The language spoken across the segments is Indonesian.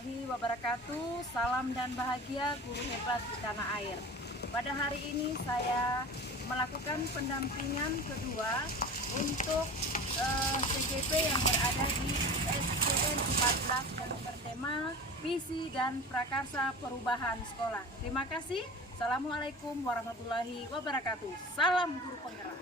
warahmatullahi wabarakatuh. Salam dan bahagia guru hebat di tanah air. Pada hari ini saya melakukan pendampingan kedua untuk CGP yang berada di SDN 14 yang bertema visi dan prakarsa perubahan sekolah. Terima kasih. Assalamualaikum warahmatullahi wabarakatuh. Salam guru penggerak.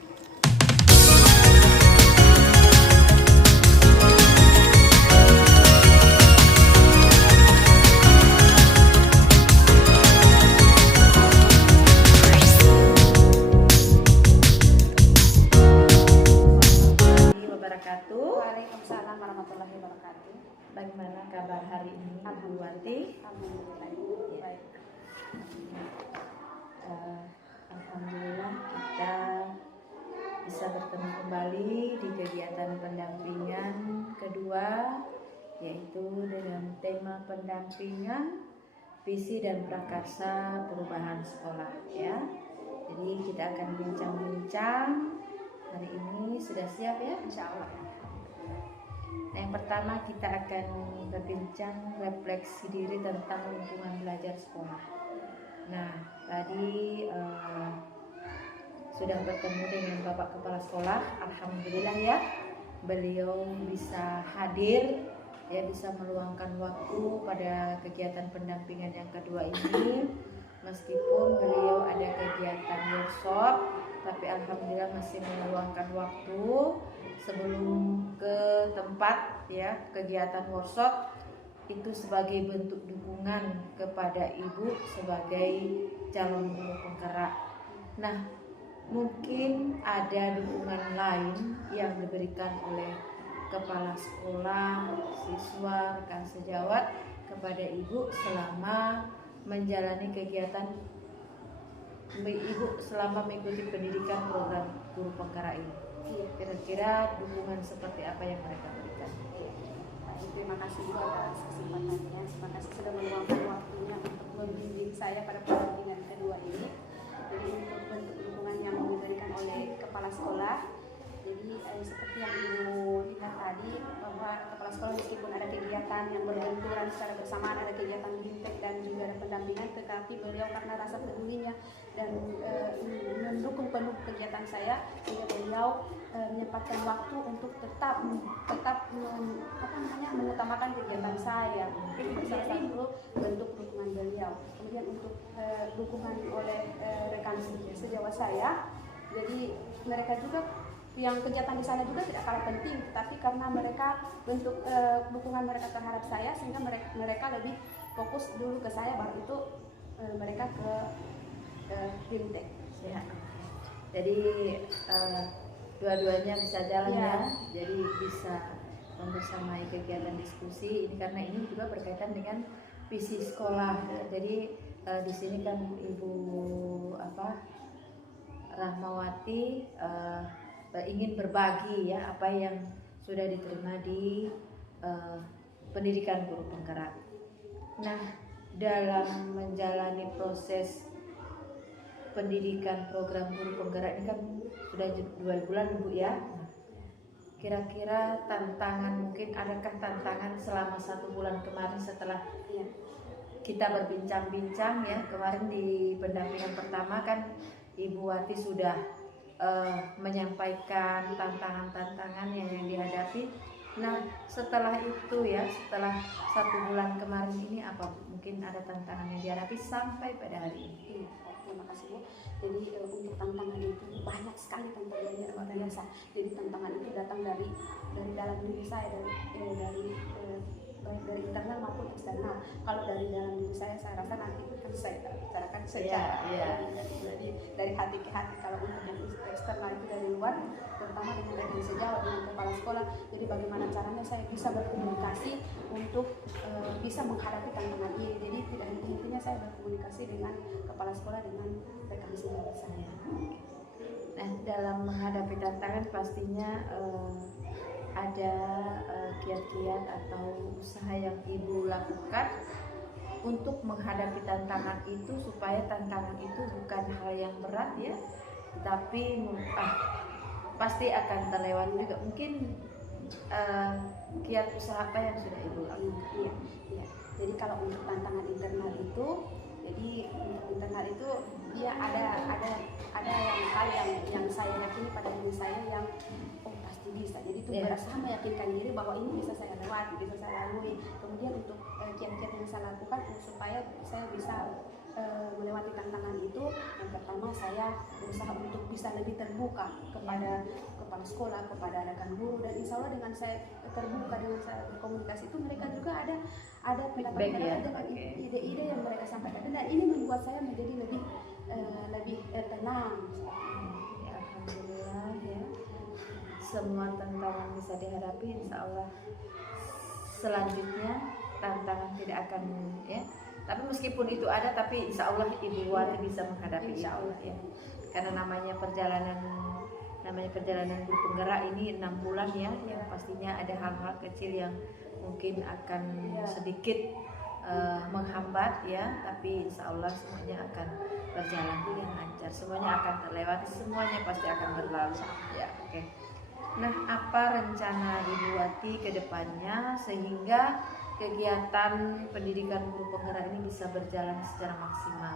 Waalaikumsalam warahmatullahi wabarakatuh. Bagaimana kabar hari ini, Bu Wati? Alhamdulillah. Baik. Alhamdulillah kita bisa bertemu kembali di kegiatan pendampingan kedua, yaitu dengan tema pendampingan visi dan prakarsa perubahan sekolah, ya. Jadi kita akan bincang-bincang hari ini. Sudah siap ya? Insya Allah. Nah, yang pertama kita akan berbincang refleksi diri tentang lingkungan belajar sekolah. Nah, tadi sudah bertemu dengan Bapak Kepala Sekolah. Alhamdulillah ya, beliau bisa hadir, ya, bisa meluangkan waktu pada kegiatan pendampingan yang kedua ini. Meskipun beliau ada kegiatan workshop, tapi alhamdulillah masih meluangkan waktu sebelum ke tempat, ya, kegiatan workshop itu sebagai bentuk dukungan kepada ibu sebagai calon guru penggerak. Nah, mungkin ada dukungan lain yang diberikan oleh kepala sekolah, siswa, rekan sejawat kepada ibu selama menjalani kegiatan ibu selama mengikuti pendidikan program guru penggerak ini. Kira-kira dukungan seperti apa yang mereka berikan? Baik, terima kasih atas kesempatannya. Terima kasih sudah meluangkan waktunya untuk membimbing saya pada pendampingan kedua ini. Jadi untuk bentuk dukungan yang diberikan oleh kepala sekolah. Jadi seperti yang Ibu lihat tadi, bahwa kepala sekolah meskipun ada kegiatan yang berbenturan secara bersamaan, ada kegiatan bimtek dan juga ada pendampingan, tetapi beliau karena rasa pedulinya dan mendukung penuh kegiatan saya, sehingga beliau menyempatkan waktu untuk tetap mengutamakan kegiatan saya. Itu salah satu bentuk dukungan beliau. Kemudian untuk dukungan oleh rekan sejawat saya, jadi mereka juga yang kegiatan di sana juga tidak kalah penting, tapi karena mereka bentuk dukungan mereka terhadap saya, sehingga mereka lebih fokus dulu ke saya, baru itu mereka ke bimtek. Ya. Jadi dua-duanya bisa jalan, ya. Jadi bisa membersamai kegiatan diskusi ini, karena ini juga berkaitan dengan visi sekolah. Jadi di sini kan Ibu Rahmawati ingin berbagi, ya, apa yang sudah diterima di pendidikan guru penggerak. Nah, dalam menjalani proses pendidikan program guru penggerak ini kan sudah 2 bulan, Bu, ya. Kira-kira tantangan, mungkin adakah tantangan selama 1 bulan kemarin setelah kita berbincang-bincang, ya. Kemarin di pendampingan pertama kan Ibu Wati sudah menyampaikan tantangan-tantangan yang dihadapi. Nah, setelah itu, ya, setelah 1 bulan kemarin ini, apa mungkin ada tantangan yang dihadapi sampai pada hari ini? Terima kasih, Bu. Jadi untuk tantangan itu banyak sekali tantangannya, luar biasa. Jadi tantangan itu datang dari dalam diri saya, baik dari internal maupun eksternal. Kalau dari dalam diri saya rasa nanti kan saya bicarakan secara jadi dari hati ke hati. Kalau untuk yang eksternal itu dari luar, terutama dengan rekan sejawat, dengan kepala sekolah. Jadi bagaimana caranya saya bisa berkomunikasi untuk bisa menghadapi tantangan ini. Jadi tidak henti-hentinya saya berkomunikasi dengan kepala sekolah, dengan rekan sejawat saya. Nah, dalam menghadapi tantangan pastinya ada kiat-kiat atau usaha yang Ibu lakukan untuk menghadapi tantangan itu, supaya tantangan itu bukan hal yang berat, ya, tapi pasti akan terlewati juga. Mungkin kiat usaha apa yang sudah Ibu lakukan? Iya. Jadi kalau untuk tantangan internal itu, jadi untuk internal itu dia ada hal yang saya yakini pada diri saya yang pasti bisa. Jadi itu berusaha meyakinkan diri bahwa ini bisa saya lewati, bisa saya lalui. Kemudian untuk kiat-kiat yang saya lakukan supaya saya bisa melewati tantangan itu, yang pertama saya berusaha untuk bisa lebih terbuka kepada kepala sekolah, kepada rekan guru, dan insya Allah dengan saya terbuka, dengan saya berkomunikasi itu mereka juga ada pendapat-pendapat dengan ide-ide yang mereka sampaikan, dan ini membuat saya menjadi lebih tenang. Ya, alhamdulillah ya. Semua tantangan bisa dihadapi, insya Allah selanjutnya tantangan tidak akan ya. Tapi meskipun itu ada, tapi insya Allah Ibu Wati bisa menghadapi insya Allah ya. Karena namanya perjalanan guru penggerak ini 6 bulan ya, yang pastinya ada hal-hal kecil yang mungkin akan sedikit menghambat ya, tapi insya Allah semuanya akan berjalan dengan lancar, semuanya akan terlewati, semuanya pasti akan berlalu ya. Oke. Nah, apa rencana Ibu Wati ke depannya sehingga kegiatan pendidikan guru penggerak ini bisa berjalan secara maksimal?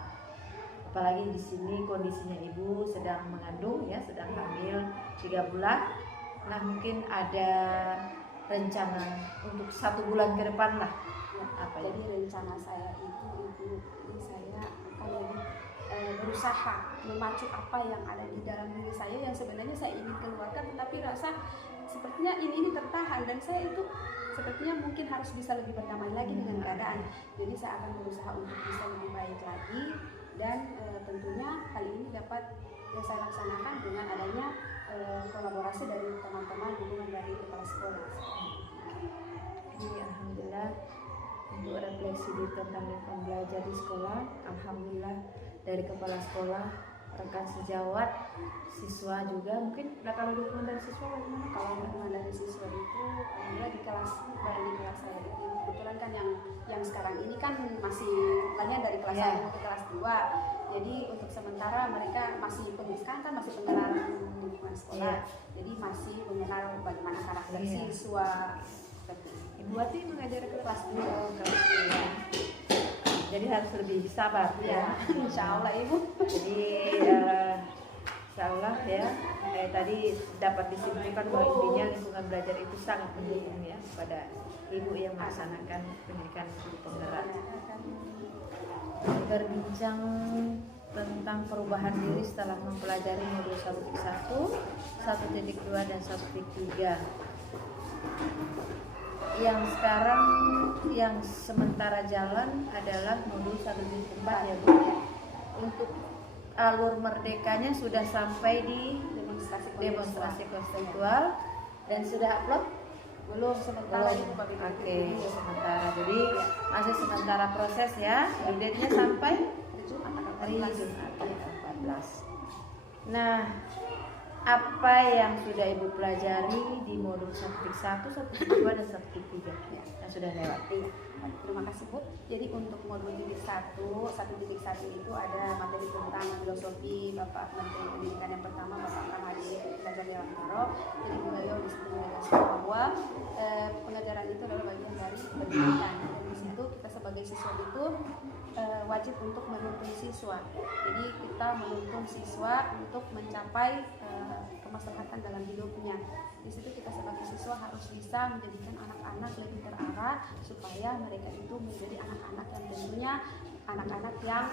Apalagi di sini kondisinya Ibu sedang mengandung ya, sedang hamil 3 bulan. Nah, mungkin ada rencana untuk 1 bulan ke depan lah. Apa jadi rencana saya itu saya akan lebih berusaha memacu apa yang ada di dalam diri saya yang sebenarnya saya ingin keluarkan, tetapi rasa sepertinya ini tertahan, dan saya itu sepertinya mungkin harus bisa lebih berdamai lagi dengan keadaan. Jadi saya akan berusaha untuk bisa lebih baik lagi, dan tentunya hal ini dapat saya laksanakan dengan adanya kolaborasi dari teman-teman, dukungan dari kepala sekolah. Jadi alhamdulillah untuk refleksi di tentang lingkungan belajar di sekolah, alhamdulillah dari kepala sekolah, rekan sejawat, siswa juga. Mungkin kalau dukungan dari siswa bagaimana? Kalau dukungan dari siswa itu alhamdulillah di kelas saya itu kebetulan kan yang sekarang ini kan masih banyak dari kelas 1 ke kelas 2. Jadi untuk sementara mereka masih sekarang kan masih pengenalan lingkungan sekolah. Jadi masih mengenal bagaimana karakter siswa. Ibu Wati mengajar ke kelas 2, jadi harus lebih sabar ya. Insya Allah Ibu. Jadi insya Allah ya, tadi dapat disimpulkan bahwa intinya lingkungan belajar itu sangat mendukung ya kepada ibu yang melaksanakan pendidikan guru penggerak. Berbincang tentang perubahan diri setelah mempelajari modul 1.1, 1.2 dan 1.3. Yang sekarang yang sementara jalan adalah modul 1.4 ya Bu ya. Untuk alur merdekanya sudah sampai di demonstrasi konseptual dan sudah upload? Belum, sementara belum. Oke, sementara. Jadi masih sementara proses ya. Due date-nya sampai hari Jumat 14. Nah, apa yang sudah Ibu pelajari di modul 1.1, 1.2 dan 1.3 yang sudah lewati? Terima kasih Bu. Jadi untuk modul 1.1 itu ada materi tentang filosofi Bapak Menteri Pendidikan yang pertama, Bapak Kamadi Belajar Dewantoro. Jadi beliau di situ menjelaskan bahwa pengajaran itu adalah bagian dari pendidikan. Dan di situ kita sebagai siswa itu wajib untuk menuntun siswa. Jadi kita menuntun siswa untuk mencapai kemaslahatan dalam hidupnya. Di situ kita sebagai siswa harus bisa menjadikan anak-anak lebih terarah supaya mereka itu menjadi anak-anak yang tentunya anak-anak yang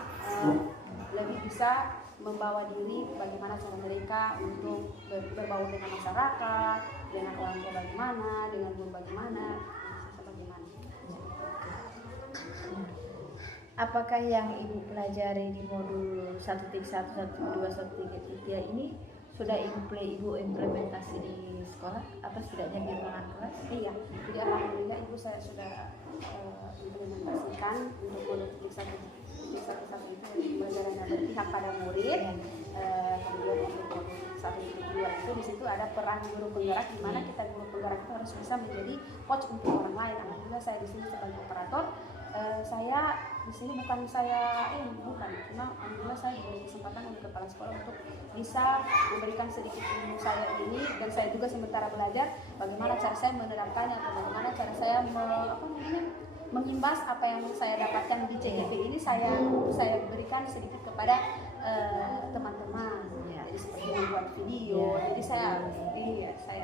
lebih bisa membawa diri bagaimana cara mereka untuk berbaur dengan masyarakat, dengan orang tua bagaimana, dengan guru bagaimana, bagaimana. Apakah yang Ibu pelajari di modul 1.1, 1.2, 1.3 ini sudah Ibu implementasi di sekolah atau setidaknya di ruangan kelas? Iya, jadi alhamdulillah Ibu saya sudah implementasikan untuk modul 1.1 itu pelajaran yang berpihak pada murid. Kemudian untuk modul 1.2 itu di situ ada peran guru penggerak, di mana kita guru penggerak itu harus bisa menjadi coach untuk orang lain. Alhamdulillah saya di sini sebagai operator. Saya di sini bukan cuma alhamdulillah saya diberi kesempatan oleh kepala sekolah untuk bisa memberikan sedikit ilmu saya ini, dan saya juga sementara belajar bagaimana cara saya menerapkannya atau bagaimana cara saya mengimbas apa yang saya dapatkan di CIP ini saya berikan sedikit kepada teman-teman. Ya. Jadi seperti membuat video. Ya. Jadi saya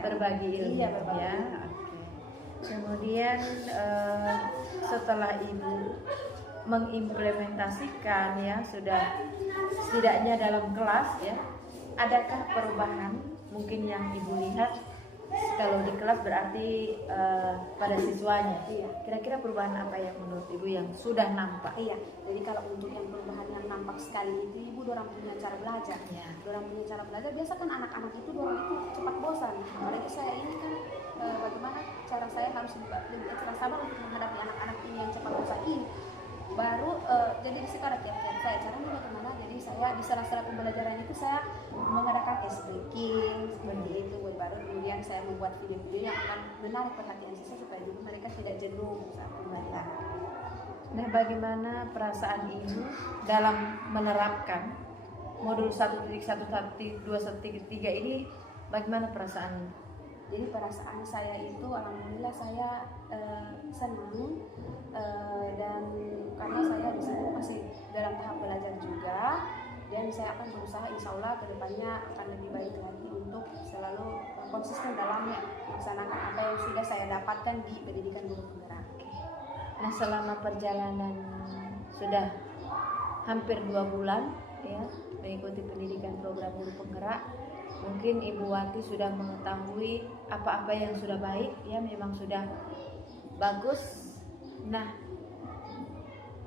berbagi ilmu Iya, berbagi ya. ilmu. Oke. Kemudian setelah ibu mengimplementasikan ya sudah setidaknya dalam kelas ya, adakah perubahan mungkin yang ibu lihat? Kalau di kelas berarti pada siswanya. Iya. Kira-kira perubahan apa yang menurut ibu yang sudah nampak? Iya, jadi kalau untuk yang perubahan yang nampak sekali itu ibu dorang punya cara belajar. Ya. Dorang punya cara belajar. Biasa kan anak-anak itu dorang itu cepat bosan. Apalagi saya ini kan bagaimana cara saya harus lebih ekstra sabar untuk menghadapi anak-anak ini yang cepat bosan ini. Baru jadi di sekarang tiap-tiap saya caranya bagaimana? Jadi saya di sela-sela pembelajaran itu saya mengadakan ice breaking seperti itu. Baru kemudian saya membuat video-video yang akan menarik perhatian siswa supaya juga mereka tidak jenuh saat pembelajaran. Nah, bagaimana perasaan ibu dalam menerapkan modul 1.1.2.3 ini? Bagaimana perasaan? Jadi perasaan saya itu alhamdulillah saya senang dan karena saya di sini masih dalam tahap belajar juga, dan saya akan berusaha insya Allah kedepannya akan lebih baik lagi untuk selalu konsisten dalam melaksanakan apa yang sudah saya dapatkan di pendidikan guru penggerak. Nah, selama perjalanan sudah hampir 2 bulan ya mengikuti pendidikan program guru penggerak, mungkin Ibu Wati sudah mengetahui apa-apa yang sudah baik ya, memang sudah bagus. Nah,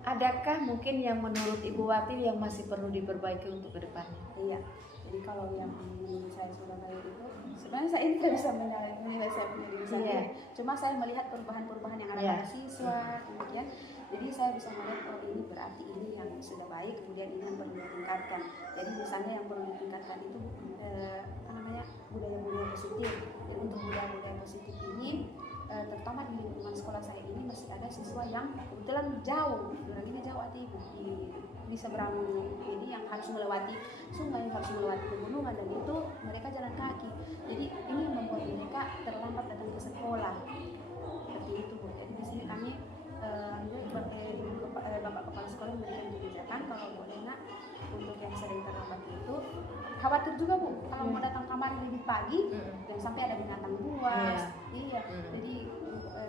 adakah mungkin yang menurut Ibu Wati yang masih perlu diperbaiki untuk kedepannya? Iya, jadi kalau yang menurut saya sudah baik itu sebenarnya saya ini tidak bisa menilai saya punya diri sendiri. Iya. Cuma saya melihat perubahan-perubahan yang ada Iya. pada siswa, kemudian jadi saya bisa melihat oh ini berarti ini yang sudah baik, kemudian ini yang perlu ditingkatkan. Jadi misalnya yang perlu ditingkatkan itu apa namanya, budaya-budaya positif. Jadi untuk budaya-budaya positif ini terutama di lingkungan sekolah saya ini masih ada siswa yang kebetulan jauh, ini jauh di seberang ini yang harus melewati sungai, harus melewati pegunungan, dan itu mereka jalan kaki. Jadi ini membuat mereka terlambat datang ke sekolah. Seperti itu, Bu. Jadi di sini kami Bapak Kepala Sekolah memberikan kebijakan kalau boleh nak untuk yang sering terlambat itu khawatir juga, Bu, kalau mau datang kamar lebih pagi dan sampai ada binatang buas. Iya. Jadi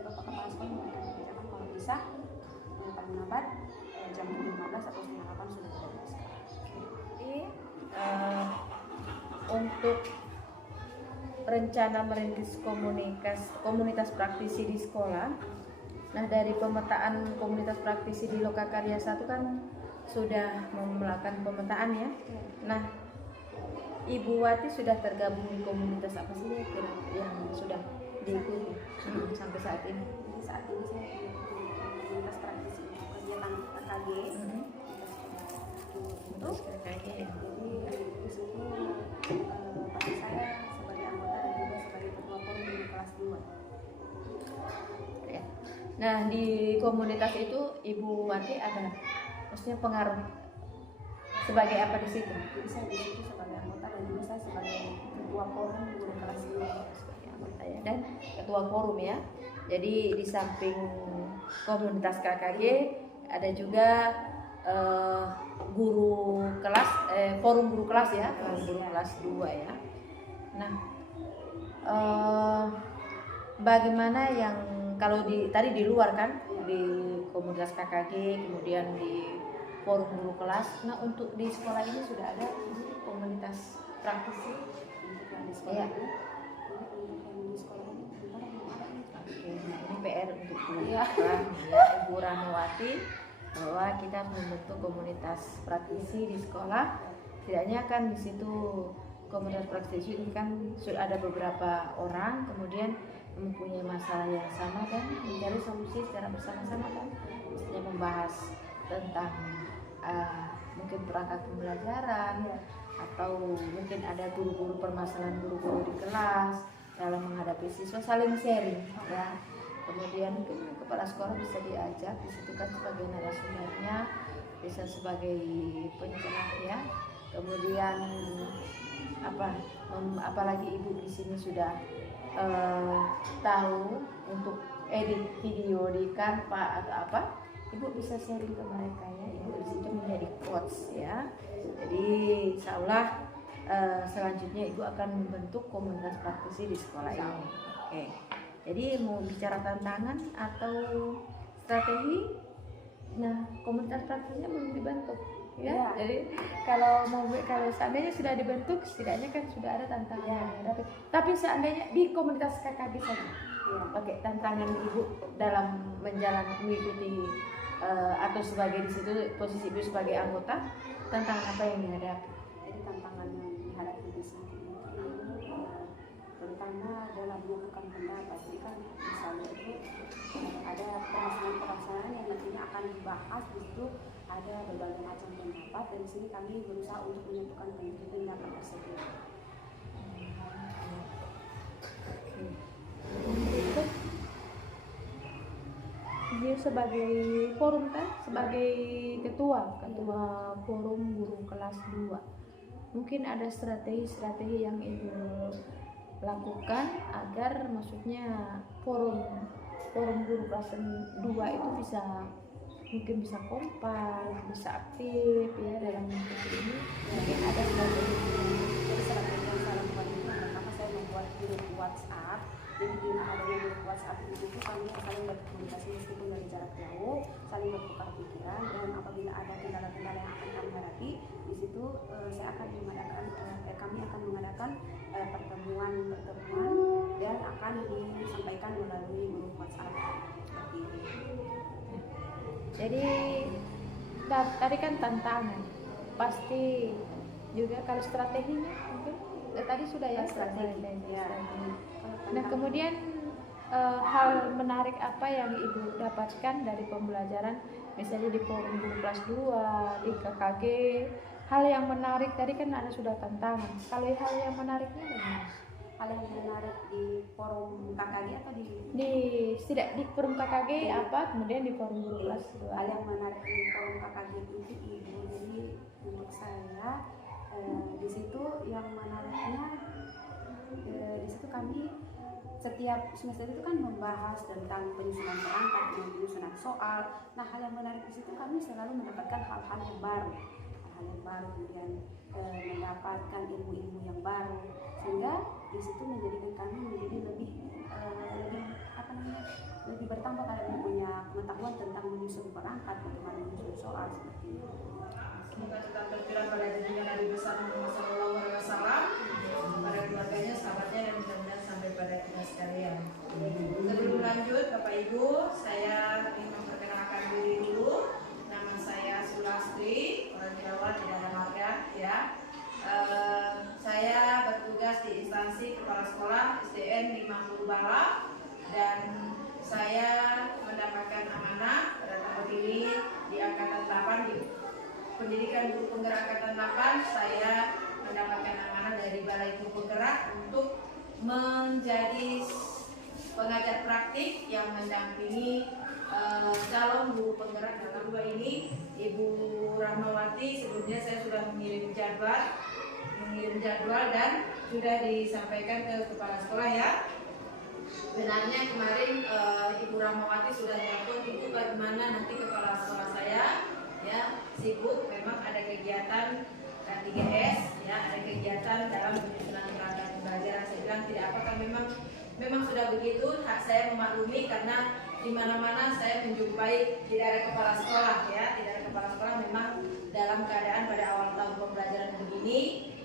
Bapak Kepala Sekolah memberikan kebijakan kalau bisa paling lambat jam 7.15 atau setengah 8 sudah ada di sekolah. Untuk rencana merintis komunitas praktisi di sekolah. Nah, dari pemetaan komunitas praktisi di Lokakarya 1 kan sudah melakukan pemetaan ya. Nah, Ibu Wati sudah tergabung di komunitas apa sih yang sudah diikuti sampai saat ini? Jadi saat ini saya di komunitas praktisi kegiatan KKG. KKG. Jadi di situ pada saya sebagai anggota dan juga sebagai ketua forum di kelas 2. Ya. Nah, di komunitas itu Ibu Wati ada maksudnya pengaruh sebagai apa di situ? Jadi saya di situ sebagai anggota dan juga saya sebagai ketua forum guru kelas 2 sebagai anggota ya. Dan ketua forum ya. Jadi di samping komunitas KKG ada juga guru kelas forum guru kelas ya, guru kelas 2 ya. Nah, bagaimana yang kalau tadi di luar kan di komunitas KKG, kemudian di forum guru kelas. Nah, untuk di sekolah ini sudah ada komunitas praktisi untuk yang di sekolah ya. ini. Untuk yang di sekolah ini sebentar belum ada ini. Oke, nah ini PR untuk Iya. Ibu Rahmawati bahwa kita harus membentuk komunitas praktisi di sekolah. Setidaknya kan di situ komunitas praktisi ini kan sudah ada beberapa orang, kemudian mempunyai masalah yang sama dan mencari solusi secara bersama-sama kan. Misalnya membahas tentang mungkin perangkat pembelajaran atau mungkin ada guru-guru permasalahan guru-guru di kelas dalam menghadapi siswa, saling sharing ya. Kemudian mungkin kepala sekolah bisa diajak di situ kan sebagai narasumbernya, bisa sebagai pencerah ya. Kemudian apalagi ibu di sini sudah tahu untuk edit video di Canva atau apa, Ibu bisa sharing ke mereka ya. Ibu di situ menjadi coach ya. Jadi insya Allah selanjutnya Ibu akan membentuk komunitas praktisi di sekolah ini. Oke. Jadi mau bicara tantangan atau strategi, nah komunitas praktisinya belum dibentuk ya. Jadi kalau seandainya sudah dibentuk, setidaknya kan sudah ada tantangan. Tapi seandainya di komunitas KKG saja, pakai tantangan Ibu dalam mengikuti atau sebagai di situ posisi Ibu sebagai anggota, tantangan apa yang dihadapi? Jadi tantangan yang dihadapi di sini terutama dalam menentukan pendapat. Jadi kan misalnya itu ada permasalahan yang nantinya akan dibahas, di situ ada berbagai macam pendapat, dan di sini kami berusaha untuk menentukan pendapat tersebut. Dia sebagai forum kan, sebagai ketua forum guru kelas 2, mungkin ada strategi yang Ibu lakukan agar maksudnya forum guru kelas 2 itu mungkin bisa kompak, bisa aktif ya dalam mengikuti ini. Mungkin ada strategi. Jadi strategi yang saya lakukan itu pertama saya membuat grup WhatsApp. Jadi di adanya grup WhatsApp itu kami saling berkomunikasi meskipun dari jarak jauh, saling bertukar pikiran, dan apabila ada kendala-kendala yang akan kami hadapi, di situ kami akan mengadakan pertemuan dan akan disampaikan melalui grup WhatsApp seperti ini. Jadi tadi kan tantangan, pasti juga kalau strateginya mungkin tadi sudah ya strategi. Nah kemudian hal menarik apa yang Ibu dapatkan dari pembelajaran misalnya di forum guru kelas 2, di KKG? Hal yang menarik tadi kan ada sudah tantangan. Kalau hal yang menariknya bagaimana? Hal yang menarik di forum KKG atau di forum KKG apa, kemudian di forum guru kelas 2? Hal yang menarik di forum KKG itu Ibu, jadi menurut saya di situ yang menariknya di situ kami setiap semester itu kan membahas tentang penyusunan perangkat, penyusunan soal. Nah hal yang menarik di situ kami selalu mendapatkan hal-hal yang baru, kemudian mendapatkan ilmu-ilmu yang baru, sehingga di situ menjadikan kami menjadi lebih bertambah karena punya pengetahuan tentang menyusun perangkat, bagaimana menyusun soal seperti itu. Semoga tetap berjalan pada junjungan Nabi besar Muhammad SAW, pada keluarganya, sahabatnya, dan mudah-mudahan sampai pada kita sekalian. Sebelum lanjut, Bapak Ibu, saya ingin memperkenalkan diri dulu. Nama saya Sulastri, orang Jawa, tidak ada marga ya. Saya bertugas di instansi kepala sekolah SDN 50 Bala, dan saya mendapatkan amanah pada tahun ini di Angkatan 8 di Pendidikan Guru Penggerak Angkatan 8. Saya mendapatkan amanah dari Balai Guru Penggerak untuk menjadi pengajar praktik yang mendampingi calon guru penggerak yang kedua ini, Ibu Rahmawati. Sebelumnya saya sudah mengirim jadwal dan sudah disampaikan ke kepala sekolah ya. Benarnya kemarin Ibu Rahmawati sudah telepon, Ibu bagaimana nanti kepala sekolah saya ya sibuk, memang ada kegiatan 3S ya, ada kegiatan dalam penyusunan perangkat pembelajaran. Saya bilang tidak apakah memang sudah begitu. Hak saya memaklumi karena di mana-mana saya menjumpai tidak ada kepala sekolah ya, tidak ada kepala sekolah memang dalam keadaan pada awal tahun pembelajaran begini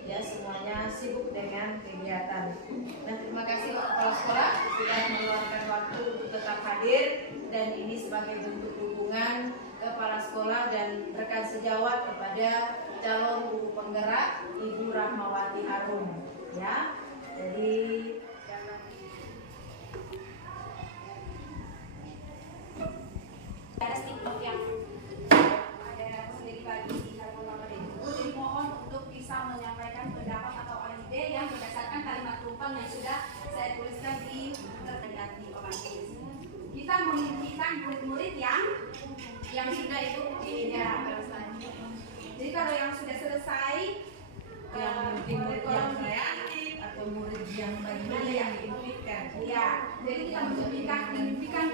ya, semuanya sibuk dengan kegiatan. Nah terima kasih Pak Kepala Sekolah sudah meluangkan waktu untuk tetap hadir, dan ini sebagai bentuk dukungan Kepala Sekolah dan rekan sejawat kepada calon guru penggerak Ibu Rahmawati Harun ya. Jadi ada stiker yang ada sendiri bagi jadi mohon untuk bisa menyampaikan pendapat atau ide yang berdasarkan kalimat tumpang yang sudah saya tuliskan di papan tulis. Kita memimpikan murid-murid yang sudah itu ya. Jadi kalau yang sudah selesai murid yang kreatif atau murid yang bagaimana yang diimpikan ya, jadi kita memimpikan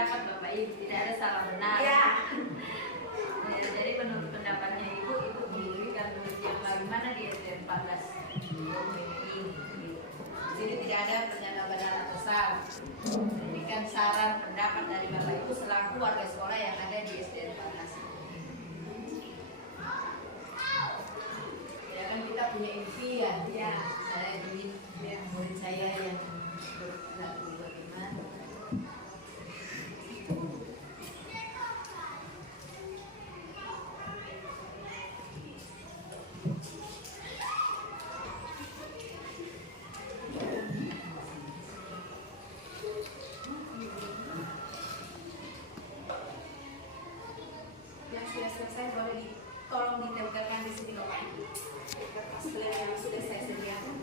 pendapat Bapak Ibu, tidak ada salah benar. Ya. Ya, jadi menurut pendapatnya Ibu diberikan menurut yang bagaimana di SD 14 ini. Jadi tidak ada pernyataan benar atau salah. Ini kan saran pendapat dari Bapak Ibu selaku warga sekolah yang ada di SD 14. Ya kan kita punya impian. Ya. Saya ingin murid saya yang berlaku bagaimana. Yang sudah selesai boleh tolong ditempelkan di sini Bapak Ibu. Kertas clear yang sudah saya sediakan.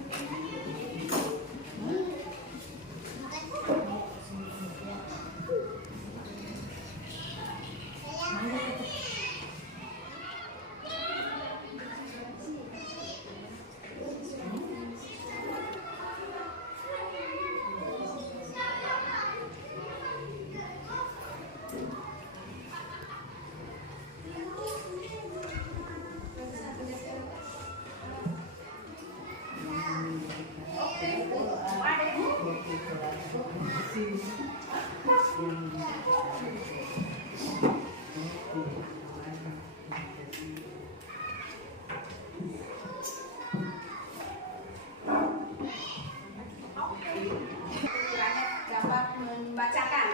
Dapat membacakan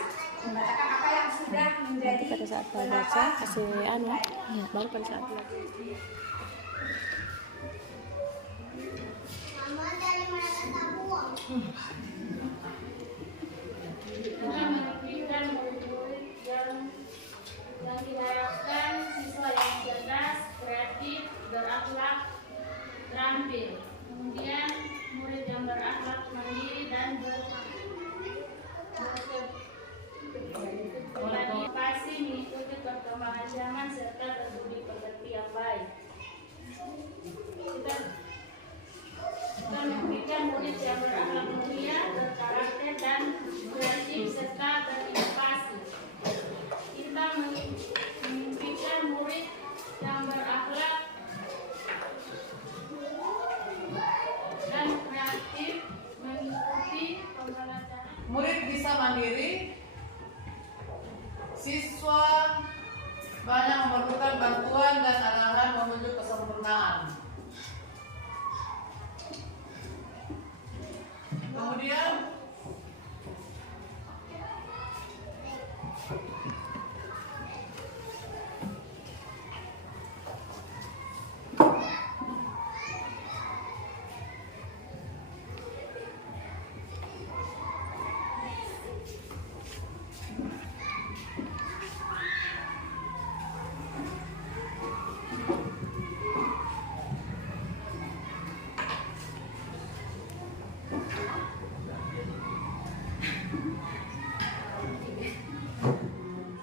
apa yang sudah menjadi Pada saat baca kasih anu ya, baru pada saat belajar. Dengan menerbitkan murid-murid yang diharapkan siswa yang cerdas, kreatif, berakhlak, terampil. Kemudian murid yang berakhlak mandiri dan berpartisipasi mengikuti perkembangan zaman serta berbudi pekerti yang baik. Kita memberikan murid yang berakhlak mulia, berkarakter dan kreatif serta berinovasi. Kita memberikan murid yang berakhlak dan kreatif mengikuti pembelajaran. Murid bisa mandiri, siswa banyak memerlukan bantuan dan arahan menuju kesempurnaan. Kemudian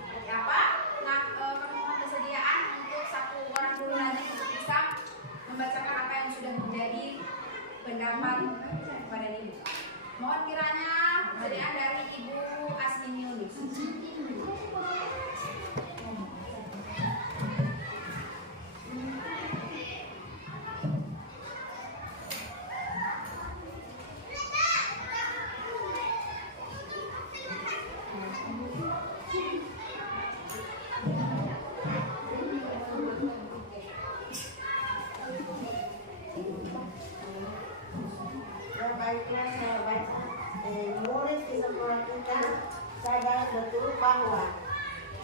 seperti apa? Nah, kami mohon kesediaan untuk satu orang dulu lagi untuk bisa membacakan apa yang sudah menjadi pendapat kepada Ibu. Mohon kiranya kesediaan dari Ibu Asmini Yunus. Baiklah sahabat, murid di sekolah kita sadar betul bahwa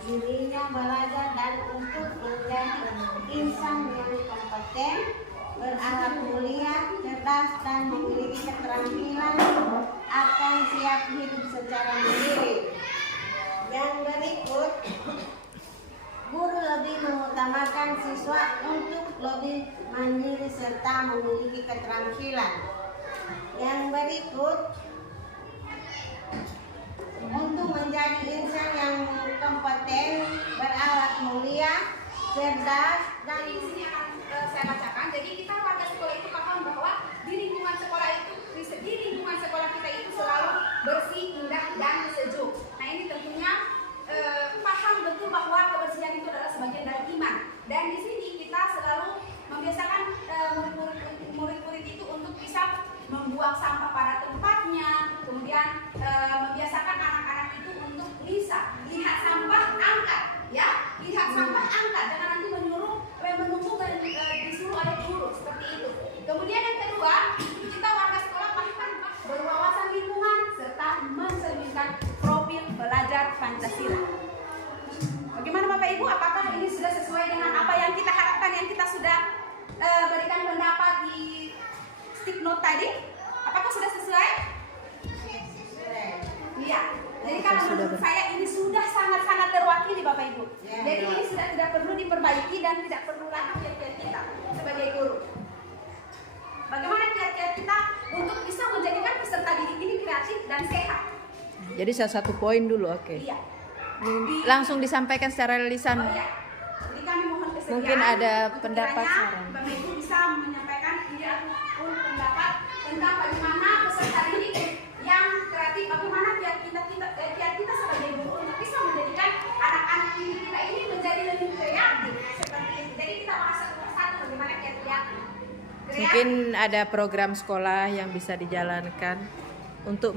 dirinya belajar dan untuk menjadi insan yang kompeten, berakhlak mulia, cerdas dan memiliki keterampilan akan siap hidup secara mandiri. Yang berikut, guru lebih mengutamakan siswa untuk lebih mandiri serta memiliki keterampilan. Yang berikut, untuk menjadi insan yang kompeten, berakhlak mulia, cerdas, Dan di sini akan saya bacakan. Jadi kita warga sekolah itu paham bahwa di lingkungan sekolah kita itu selalu bersih, indah dan sejuk. Nah ini tentunya stick note tadi? Apakah sudah sesuai? Iya. Jadi kalau menurut saya ini sudah sangat-sangat terwakili Bapak Ibu. Jadi ini sudah tidak perlu diperbaiki dan tidak perlu lagi kiat-kiat kita sebagai guru. Bagaimana kiat-kiat kita untuk bisa menjadikan peserta didik ini kreatif dan sehat? Jadi salah satu poin dulu, oke. Iya. Langsung disampaikan secara lisan. Oh iya. Jadi kami mohon kesediaan. Mungkin ada untuk pendapat kiranya saran. Bapak Ibu bisa menyampaikan ide ataupun pendapat tentang bagaimana peserta didik yang kreatif, bagaimana kiat kita sebagai guru untuk bisa menjadikan anak-anak didik kita ini menjadi lebih kreatif seperti itu. Jadi kita bahas satu persatu bagaimana kiat-kiat kreatif. Mungkin ada program sekolah yang bisa dijalankan untuk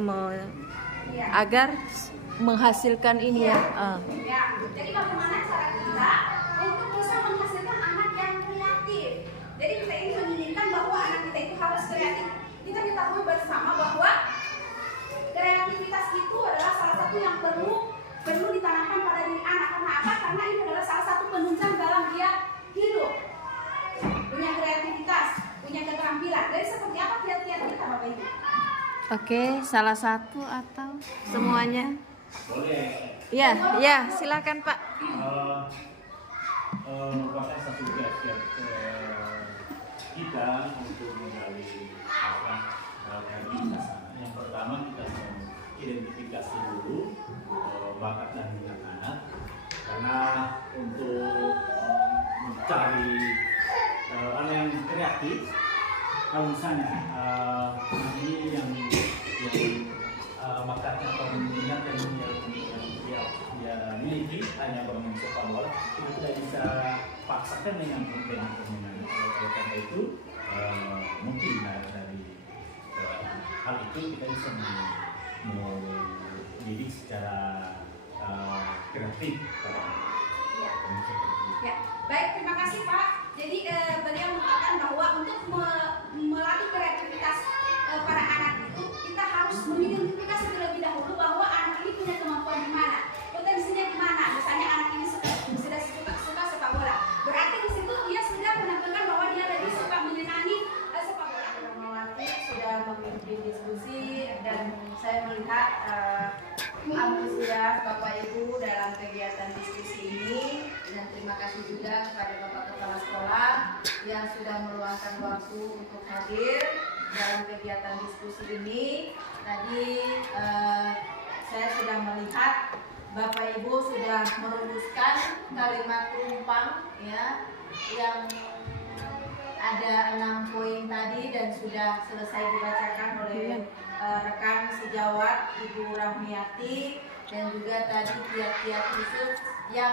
Iya. agar menghasilkan ini ya. Ya, jadi bagaimana cara kita untuk bisa menghasilkan anak yang kreatif. Jadi kita ini menginginkan bahwa anak kita itu harus kreatif. Kita ketahui bersama bahwa kreativitas itu adalah salah satu yang perlu ditanamkan pada diri anak. Karena apa? Karena ini adalah salah satu penunjang dalam dia hidup. Punya kreativitas, punya keterampilan. Dari seperti apa kiat-kiat kita, Bapak Ibu? Oke, salah satu atau semuanya? Boleh. Ya, silakan Pak. Merupakan satu kiat-kiat kita untuk menggali kreativitas anak. Yang pertama kita mengidentifikasi dulu bakat dan minat anak, karena untuk mencari anak yang kreatif, kalau misalnya ini yang bakatnya atau minat yang dia miliki hanya bermain sepak bola, itu tidak bisa paksakan dengan permainan. Oleh karena itu mungkin dari hal itu kita bisa mendidik secara kreatif. Ya, baik, terima kasih Pak. Jadi beliau mengatakan bahwa untuk melatih kreativitas para anak itu kita harus mengidentifikasi terlebih dahulu bahwa anak ini punya kemampuan di mana, potensinya di mana. Misalnya anak ini sudah suka sepak bola, berarti di situ dia sudah menampilkan bahwa dia lebih suka menyenangi sepak bola. Mawati sudah memimpin diskusi dan saya melihat antusias Bapak Ibu dalam kegiatan diskusi ini, dan terima kasih juga kepada Bapak Kepala Sekolah yang sudah meluangkan waktu untuk hadir dalam kegiatan diskusi ini. Tadi saya sudah melihat Bapak Ibu sudah merumuskan kalimat rumpang ya, yang ada 6 poin tadi dan sudah selesai dibacakan oleh rekan sejawat Ibu Rahmiati, dan juga tadi kiat-kiat khusus yang